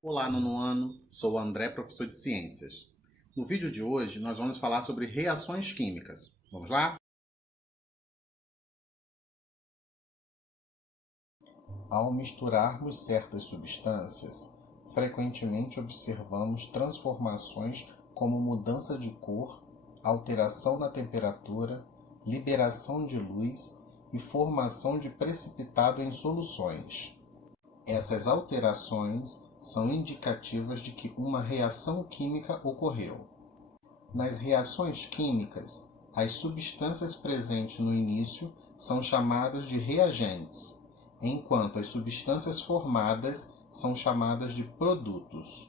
Olá, nono ano, sou o André, professor de Ciências. No vídeo de hoje, nós vamos falar sobre reações químicas. Vamos lá? Ao misturarmos certas substâncias, frequentemente observamos transformações como mudança de cor, alteração na temperatura, liberação de luz e formação de precipitado em soluções. Essas alterações são indicativas de que uma reação química ocorreu. Nas reações químicas, as substâncias presentes no início são chamadas de reagentes, enquanto as substâncias formadas são chamadas de produtos.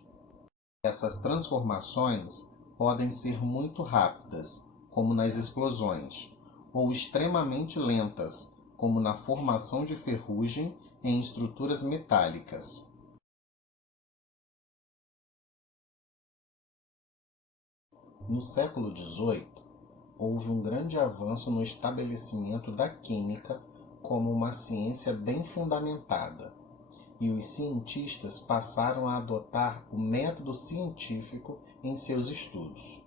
Essas transformações podem ser muito rápidas, como nas explosões, ou extremamente lentas, como na formação de ferrugem em estruturas metálicas. No século XVIII, houve um grande avanço no estabelecimento da química como uma ciência bem fundamentada, e os cientistas passaram a adotar o método científico em seus estudos.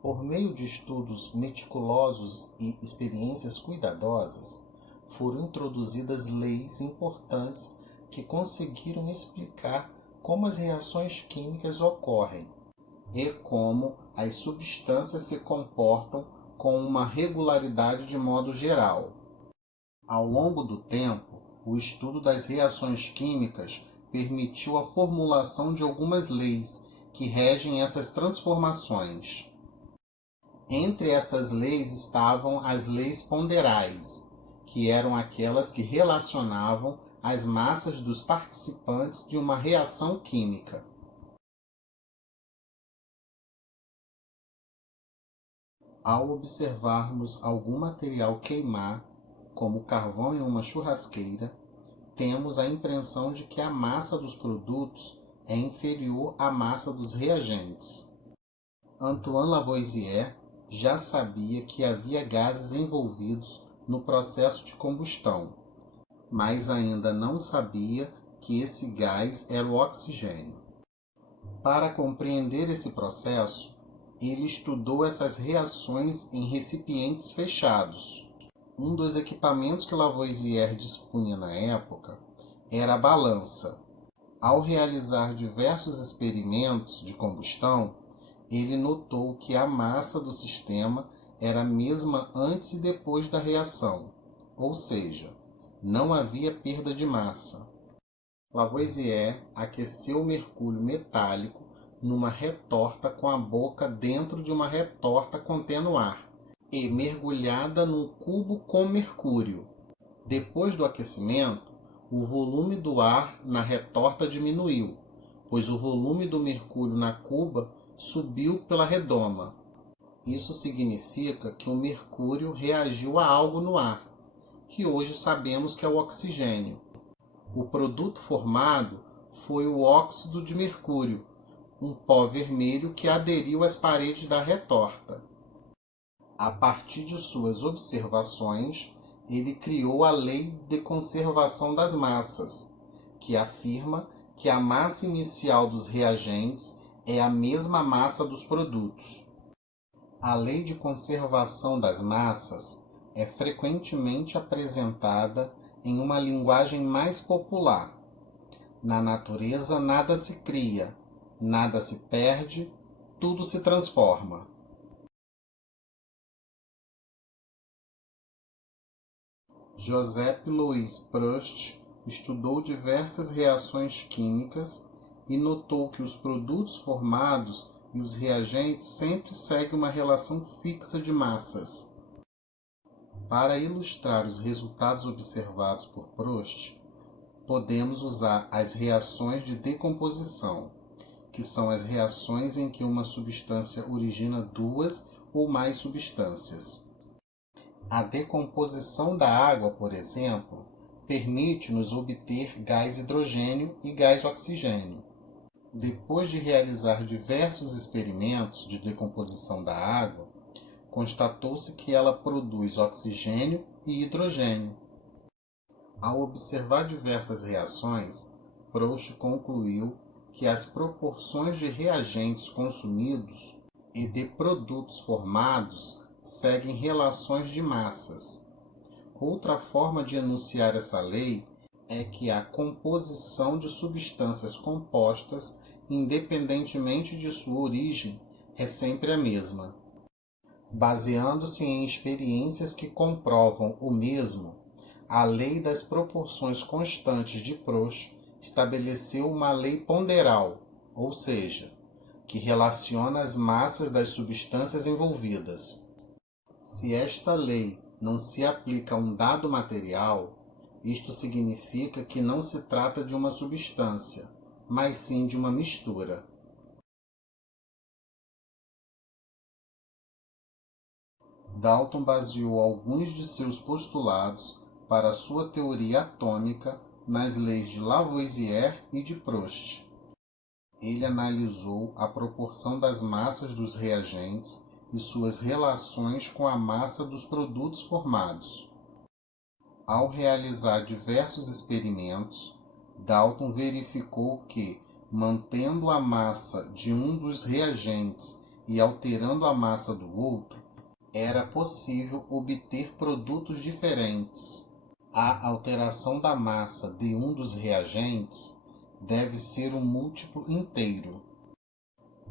Por meio de estudos meticulosos e experiências cuidadosas, foram introduzidas leis importantes que conseguiram explicar como as reações químicas ocorrem e como as substâncias se comportam com uma regularidade de modo geral. Ao longo do tempo, o estudo das reações químicas permitiu a formulação de algumas leis que regem essas transformações. Entre essas leis estavam as leis ponderais, que eram aquelas que relacionavam as massas dos participantes de uma reação química. Ao observarmos algum material queimar, como carvão em uma churrasqueira, temos a impressão de que a massa dos produtos é inferior à massa dos reagentes. Antoine Lavoisier já sabia que havia gases envolvidos no processo de combustão, mas ainda não sabia que esse gás era o oxigênio. Para compreender esse processo, ele estudou essas reações em recipientes fechados. Um dos equipamentos que Lavoisier dispunha na época era a balança. Ao realizar diversos experimentos de combustão, ele notou que a massa do sistema era a mesma antes e depois da reação, ou seja, não havia perda de massa. Lavoisier aqueceu o mercúrio metálico numa retorta com a boca dentro de uma retorta contendo ar e mergulhada num cubo com mercúrio. Depois do aquecimento, o volume do ar na retorta diminuiu, pois o volume do mercúrio na cuba subiu pela redoma. Isso significa que o mercúrio reagiu a algo no ar, que hoje sabemos que é o oxigênio. O produto formado foi o óxido de mercúrio, um pó vermelho que aderiu às paredes da retorta. A partir de suas observações, ele criou a Lei de Conservação das Massas, que afirma que a massa inicial dos reagentes é a mesma massa dos produtos. A Lei de Conservação das Massas é frequentemente apresentada em uma linguagem mais popular. Na natureza nada se cria, nada se perde, tudo se transforma. Joseph Louis Proust estudou diversas reações químicas e notou que os produtos formados e os reagentes sempre seguem uma relação fixa de massas. Para ilustrar os resultados observados por Proust, podemos usar as reações de decomposição, que são as reações em que uma substância origina duas ou mais substâncias. A decomposição da água, por exemplo, permite-nos obter gás hidrogênio e gás oxigênio. Depois de realizar diversos experimentos de decomposição da água, constatou-se que ela produz oxigênio e hidrogênio. Ao observar diversas reações, Proust concluiu que as proporções de reagentes consumidos e de produtos formados seguem relações de massas. Outra forma de enunciar essa lei é que a composição de substâncias compostas, independentemente de sua origem, é sempre a mesma. Baseando-se em experiências que comprovam o mesmo, a lei das proporções constantes de Proust estabeleceu uma lei ponderal, ou seja, que relaciona as massas das substâncias envolvidas. Se esta lei não se aplica a um dado material, isto significa que não se trata de uma substância, mas sim de uma mistura. Dalton baseou alguns de seus postulados para sua teoria atômica nas leis de Lavoisier e de Proust. Ele analisou a proporção das massas dos reagentes e suas relações com a massa dos produtos formados. Ao realizar diversos experimentos, Dalton verificou que, mantendo a massa de um dos reagentes e alterando a massa do outro, era possível obter produtos diferentes. A alteração da massa de um dos reagentes deve ser um múltiplo inteiro.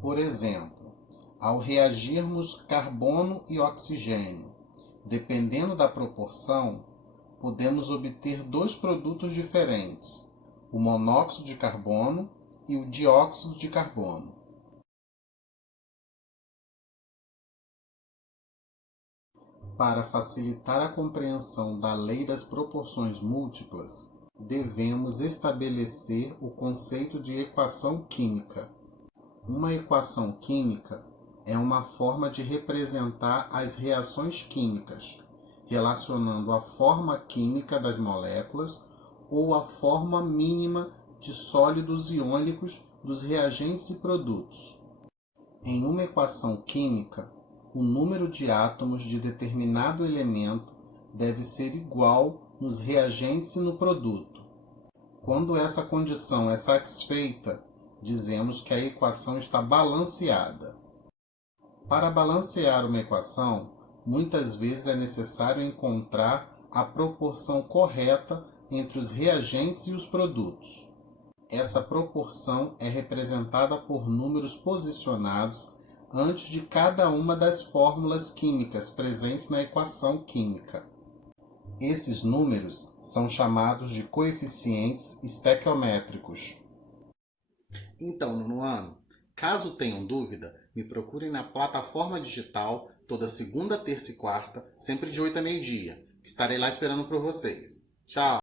Por exemplo, ao reagirmos carbono e oxigênio, dependendo da proporção, podemos obter dois produtos diferentes, o monóxido de carbono e o dióxido de carbono. Para facilitar a compreensão da lei das proporções múltiplas, devemos estabelecer o conceito de equação química. Uma equação química é uma forma de representar as reações químicas, relacionando a forma química das moléculas ou a forma mínima de sólidos iônicos dos reagentes e produtos. Em uma equação química, o número de átomos de determinado elemento deve ser igual nos reagentes e no produto. Quando essa condição é satisfeita, dizemos que a equação está balanceada. Para balancear uma equação, muitas vezes é necessário encontrar a proporção correta entre os reagentes e os produtos. Essa proporção é representada por números posicionados antes de cada uma das fórmulas químicas presentes na equação química. Esses números são chamados de coeficientes estequiométricos. Então, nono ano, caso tenham dúvida, me procurem na plataforma digital toda segunda, terça e quarta, sempre de 8 a meio-dia. Estarei lá esperando por vocês. Tchau!